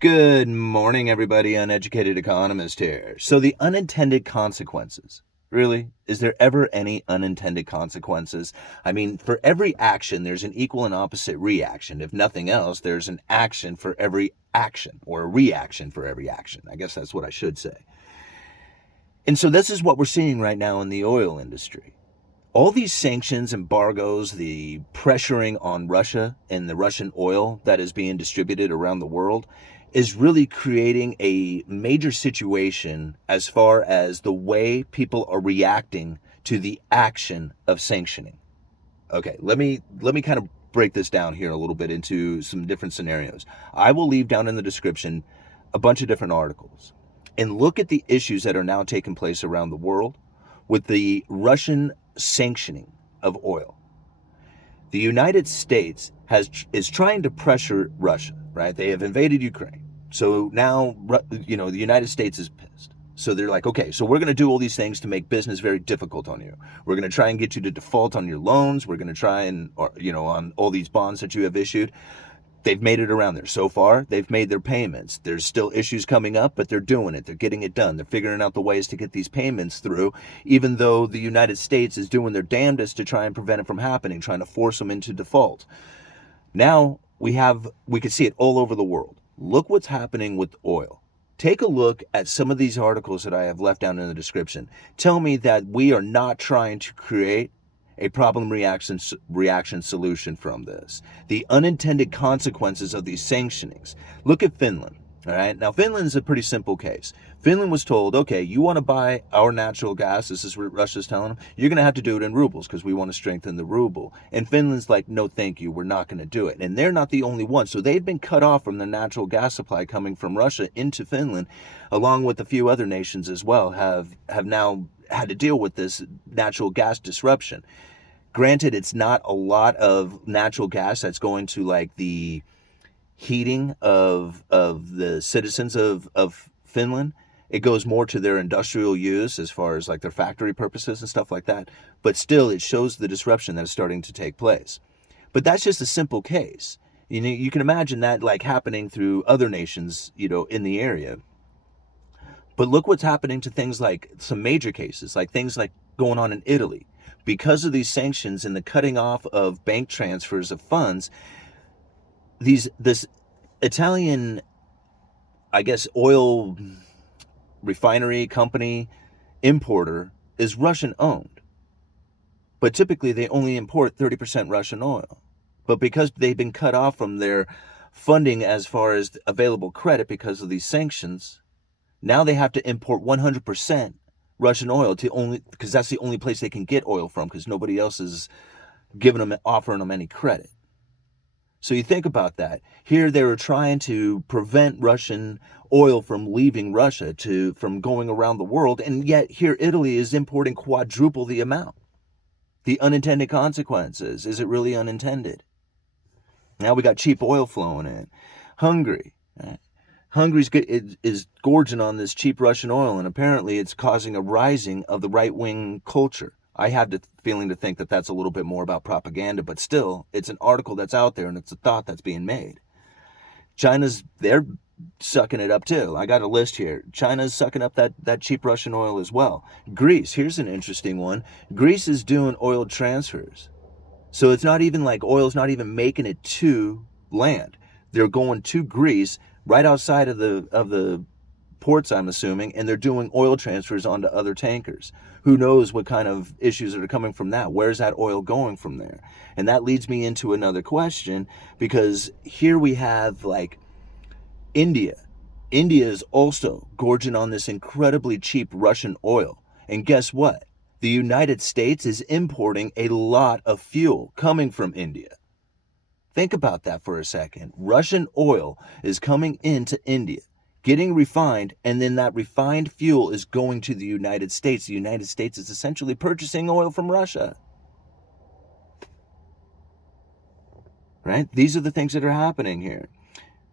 Good morning, everybody. Uneducated economist here. So, the unintended consequences. Really? Is there ever any unintended consequences? I mean, for every action, there's an equal and opposite reaction. If nothing else, there's an action for every action, or a reaction for every action. I guess that's what I should say. And so, this is what we're seeing right now in the oil industry. All these sanctions, embargoes, the pressuring on Russia and the Russian oil that is being distributed around the world is really creating a major situation as far as the way people are reacting to the action of sanctioning. Okay, let me kind of break this down here a little bit into some different scenarios. I will leave down in the description a bunch of different articles and look at the issues that are now taking place around the world with the Russian sanctioning of oil. The United States is trying to pressure Russia, right? They have invaded Ukraine. So now, the United States is pissed. So they're like, okay, so we're going to do all these things to make business very difficult on you. We're going to try and get you to default on your loans. We're going to try and, on all these bonds that you have issued. They've made it around there. So far, they've made their payments. There's still issues coming up, but they're doing it. They're getting it done. They're figuring out the ways to get these payments through, even though the United States is doing their damnedest to try and prevent it from happening, trying to force them into default. Now we can see it all over the world. Look what's happening with oil. Take a look at some of these articles that I have left down in the description. Tell me that we are not trying to create a problem reaction solution from this. The unintended consequences of these sanctionings. Look at Finland. All right. Now, Finland's a pretty simple case. Finland was told, okay, you want to buy our natural gas, this is what Russia's telling them, you're going to have to do it in rubles because we want to strengthen the ruble. And Finland's like, no, thank you, we're not going to do it. And they're not the only ones. So they've been cut off from the natural gas supply coming from Russia into Finland, along with a few other nations as well, have now had to deal with this natural gas disruption. Granted, it's not a lot of natural gas that's going to like the heating of the citizens of Finland. It goes more to their industrial use as far as like their factory purposes and stuff like that. But still, it shows the disruption that is starting to take place. But that's just a simple case. You can imagine that like happening through other nations, in the area. But look what's happening to things like some major cases, like things like going on in Italy. Because of these sanctions and the cutting off of bank transfers of funds, this Italian, I guess, oil refinery company importer is Russian owned. But typically they only import 30% Russian oil. But because they've been cut off from their funding as far as available credit because of these sanctions, now they have to import 100% Russian oil because that's the only place they can get oil from because nobody else is offering them any credit. So you think about that. Here they were trying to prevent Russian oil from leaving Russia from going around the world, and yet here Italy is importing quadruple the amount. The unintended consequences. Is it really unintended? Now we got cheap oil flowing in. Hungary. Hungary's is gorging on this cheap Russian oil, and apparently it's causing a rising of the right-wing culture. I have the feeling to think that that's a little bit more about propaganda, but still, it's an article that's out there, and it's a thought that's being made. They're sucking it up too. I got a list here. China's sucking up that cheap Russian oil as well. Greece, here's an interesting one. Greece is doing oil transfers. So it's not even like oil's not even making it to land. They're going to Greece right outside of the ports, I'm assuming, and they're doing oil transfers onto other tankers. Who knows what kind of issues are coming from that? Where's that oil going from there? And that leads me into another question, because here we have like India. India is also gorging on this incredibly cheap Russian oil. And guess what? The United States is importing a lot of fuel coming from India. Think about that for a second. Russian oil is coming into India, getting refined, and then that refined fuel is going to the United States. The United States is essentially purchasing oil from Russia. Right? These are the things that are happening here.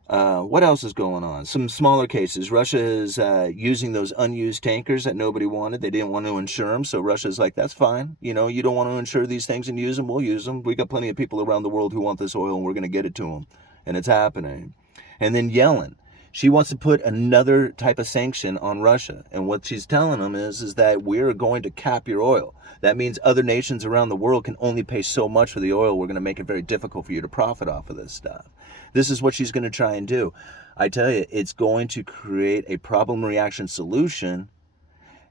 What else is going on? Some smaller cases. Russia is using those unused tankers that nobody wanted. They didn't want to insure them, so Russia's like, that's fine. You don't want to insure these things and use them, we'll use them. We got plenty of people around the world who want this oil, and we're going to get it to them. And it's happening. And then Yellen. She wants to put another type of sanction on Russia. And what she's telling them is that we're going to cap your oil. That means other nations around the world can only pay so much for the oil. We're going to make it very difficult for you to profit off of this stuff. This is what she's going to try and do. I tell you, it's going to create a problem reaction solution,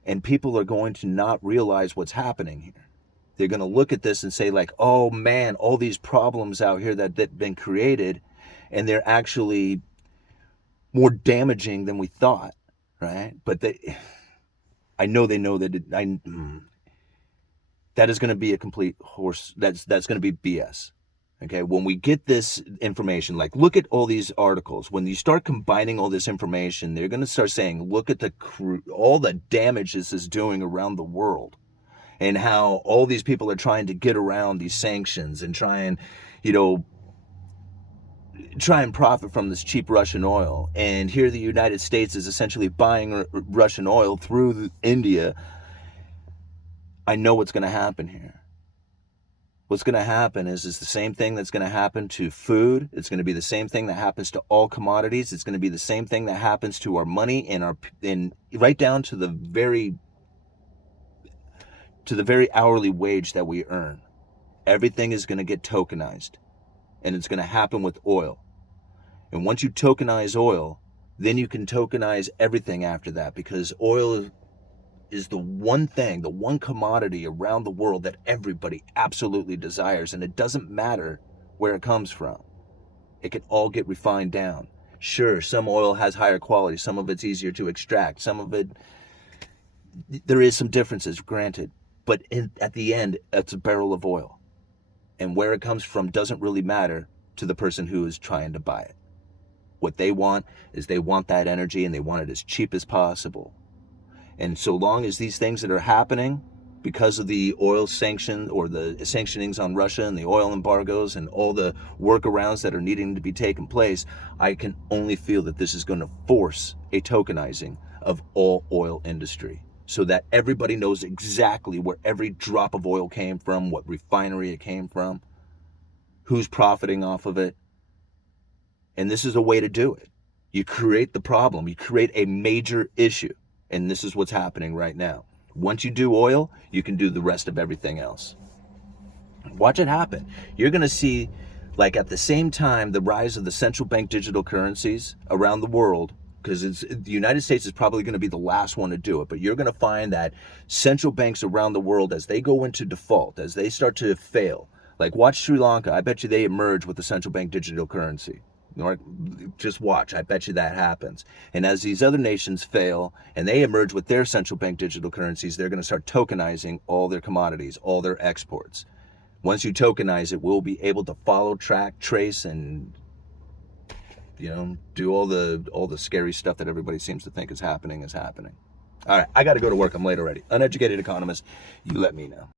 and people are going to not realize what's happening here. They're going to look at this and say like, oh man, all these problems out here that have been created, and they're actually more damaging than we thought, right? But I know they know that that is going to be a complete horse. That's going to be BS. Okay, when we get this information, like look at all these articles. When you start combining all this information, they're going to start saying, look at all the damage this is doing around the world, and how all these people are trying to get around these sanctions and try and profit from this cheap Russian oil. And here the United States is essentially buying Russian oil through India. I know what's going to happen here. What's going to happen is the same thing that's going to happen to food. It's going to be the same thing that happens to all commodities. It's going to be the same thing that happens to our money and right down to the very hourly wage that we earn. Everything is going to get tokenized, and it's going to happen with oil. And once you tokenize oil, then you can tokenize everything after that, because oil is the one thing, the one commodity around the world that everybody absolutely desires, and it doesn't matter where it comes from. It can all get refined down. Sure, some oil has higher quality, some of it's easier to extract, some of it, there is some differences, granted, but at the end, it's a barrel of oil. And where it comes from doesn't really matter to the person who is trying to buy it. What they want is they want that energy, and they want it as cheap as possible. And so long as these things that are happening because of the oil sanction or the sanctionings on Russia and the oil embargoes and all the workarounds that are needing to be taken place, I can only feel that this is going to force a tokenizing of all oil industry, so that everybody knows exactly where every drop of oil came from, what refinery it came from, who's profiting off of it. And this is a way to do it. You create the problem, you create a major issue. And this is what's happening right now. Once you do oil, you can do the rest of everything else. Watch it happen. You're going to see, like at the same time, the rise of the central bank digital currencies around the world, because the United States is probably going to be the last one to do it. But you're going to find that central banks around the world, as they go into default, as they start to fail, like watch Sri Lanka, I bet you they emerge with the central bank digital currency. Just watch. I bet you that happens. And as these other nations fail and they emerge with their central bank digital currencies, they're going to start tokenizing all their commodities, all their exports. Once you tokenize it, we'll be able to follow, track, trace, and do all the scary stuff that everybody seems to think is happening. All right, I got to go to work. I'm late already. Uneducated economist, you let me know.